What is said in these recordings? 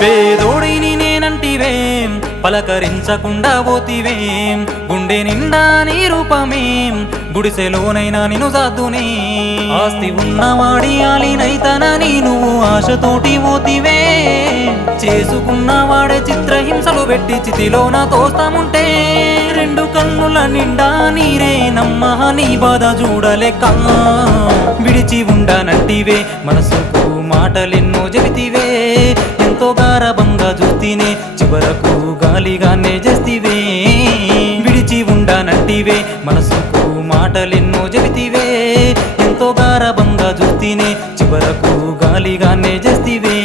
పేదోడిని నేనంటివేం పలకరించకుండా పోతివేం గుండె నిండా నీ రూపమేం గుడిసెలోనైనా నిన్ను సాధునే ఆస్తి ఉన్నవాడి ఆలినైతనని నువ్వు ఆశతోటి పోతివే చేసుకున్నవాడే చిత్రహింసలు పెట్టి చితిలోన తోస్తాముంటే రెండు కన్నుల నిండా నీరే నమ్మ నీ బాధ చూడలేక విడిచి ఉండనంటివే మనసుకు మాటలెన్నో చెబితివే ఎంతో గారభంగా చూస్తేనే చివరకు గాలిగానే చేస్తివే విడిచి ఉండనంటివే మనసుకు మాటలెన్నో చెబితివే ఎంతో గారభంగా చూస్తేనే చివరకు గాలిగానే చేస్తివే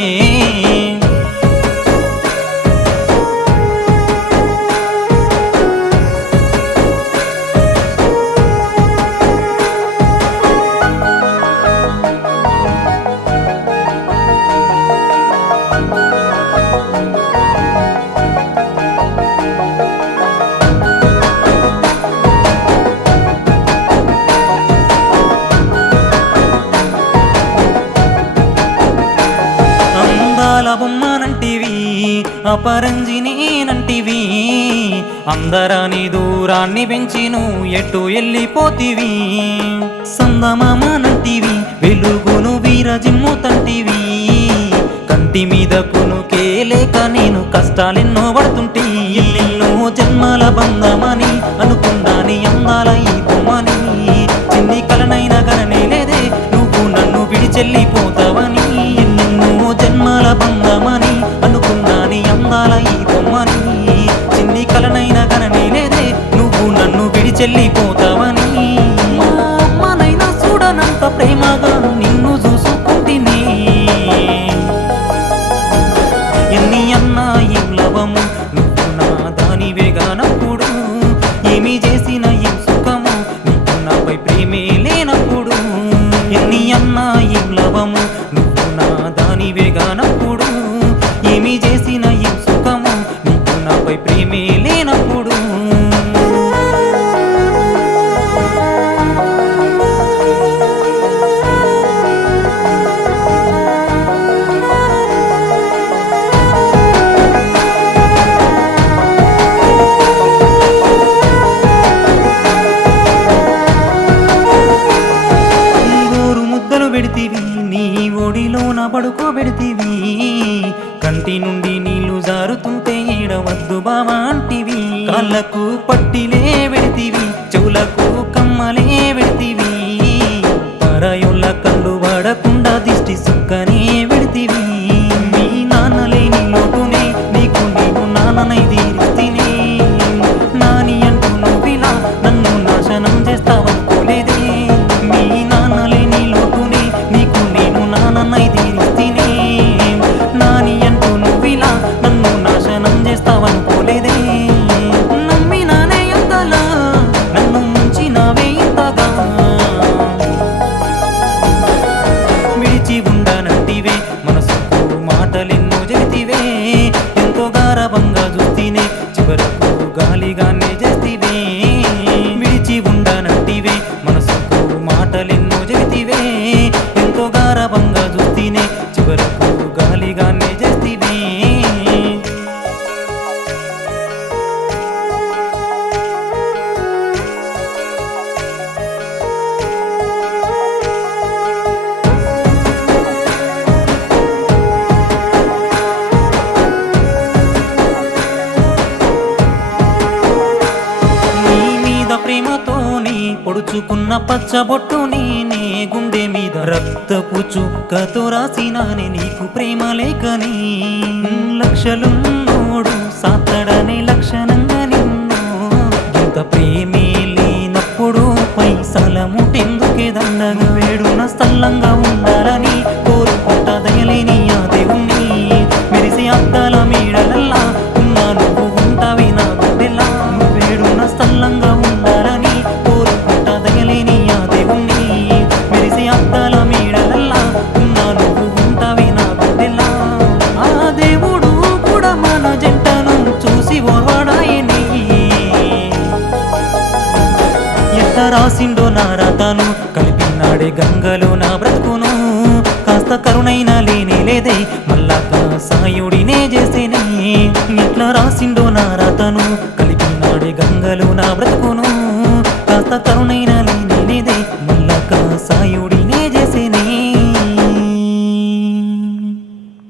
బొమ్మనంటివి అపరంజినేనంటివి అందరాని దూరాన్ని పెంచి నువ్వు ఎటు వెళ్ళిపోతివి సందమామనంటివి వెలుగును వీరజిమ్ముతంటివి కంటి మీద కునుకే లేక నేను కష్టాలెన్నో పడుతుంటే ఎన్నెన్నో జన్మల బంధమని అనుకున్నాని అందాల ఈ బొమ్మని చిన్ని కలనైనా గననే లేదే నువ్వు నన్ను విడిచెల్లిపోతావని ఎన్నెన్నో జన్మల బంధమని అనుకున్నాని అందాల ఈ బొమ్మని చిన్ని కలనైనా గననే లేదే నువ్వు నన్ను విడిచెల్లిపోతావని మా అమ్మనైనా చూడనంత ప్రేమగా నిన్ను చూసుకుంటిని ఎన్ని అన్నా ఏం లవము నువ్వు నా దానివేగానప్పుడు ఏమి చేసిన ఏం సుఖము నీకు నాపై ప్రేమే లేనప్పుడు ఎన్ని అన్నా ఏం లవము నువ్వు నా దానివేగానప్పుడు ఏమి చేసిన ఏం సుఖము నీకు నాపై ప్రేమే లేనప్పుడు పెడితివి నీ ఒడిలోన పడుకోబెడితివి కంటి నుండి నీళ్లు జారుతుంటే ఏడవద్దు బావా అంటివి కాళ్ళకు పట్టిలే పెడితివి చెవులకు కమ్మలే పెడితివి పరాయుళ్ళ కళ్ళు పడకుండా దిష్టి సుక్కనే పెడితివి మీ నాన్నలేని లోటునే నీకు నీకు నాన్ననై తీరిస్తేనే నాని అంటూ నువ్విలా నన్ను నాశనం చేస్తావనుకోలేదే మీ నాన్నలేని లోటునే నీకు నేను నాన్ననై తీరిస్తేనే నాని అంటూ నువ్విలా నన్ను నాశనం చేస్తావనుకోలేదే నమ్మినానే ఎంతలా నన్ను ముంచినావే ఇంతగా విడిచి ఉండనంటివే మనసుకు మాటలెన్నో చెబితివే ఎంతో గారభంగా చూస్తేనే చివరకు గాలిగానే చేస్తివే విడిచి ఉండనంటివే మనసుకు మాటలెన్నో చెబితివే ఎంతో గారభంగా చూస్తేనే చివరకు గాలిగానే చేస్తివే ప్రేమతోనే పొడుచుకున్న పచ్చబొట్టు నేనే గుండె మీద రక్తపు చుక్కతో రాసినానే నీకు ప్రేమ లేకని లక్షలున్నోడు సాతడనే లక్షణంగా నిన్ను ఇంత ప్రేమే లేనప్పుడు పైసల ముటెందుకే దండగా వేడున స్థలంగా ఉండాలని కోరుకుంటా దయలేని ఆ దేవుణ్ణి మెరిసే అద్దాల మేడలల్లా ఉన్నా నువ్వు ఉంటావే నా గుండెలా వేడున స్థలంగా ఉండాలని కోరుకుంటా దయలేని ఆ దేవుణ్ణి మెరిసే అద్దాల మేడలల్లా ఉన్నా నువ్వు ఉంటావే నా గుండెలా ఆ దేవుడు కూడా మన జంటను చూసి ఓర్వాడాయని ఎంత రాసిండో నా రాతను కలిపినాడే గంగలో నా బ్రతుకును కాస్త కరుణైనా లేనే లేదే మళ్ళా సాయుడినే చేసేనే ఎట్లా రాసిండో నా రాతను కలిపినాడే గంగలు నా బ్రతుకును కాస్త కరుణైన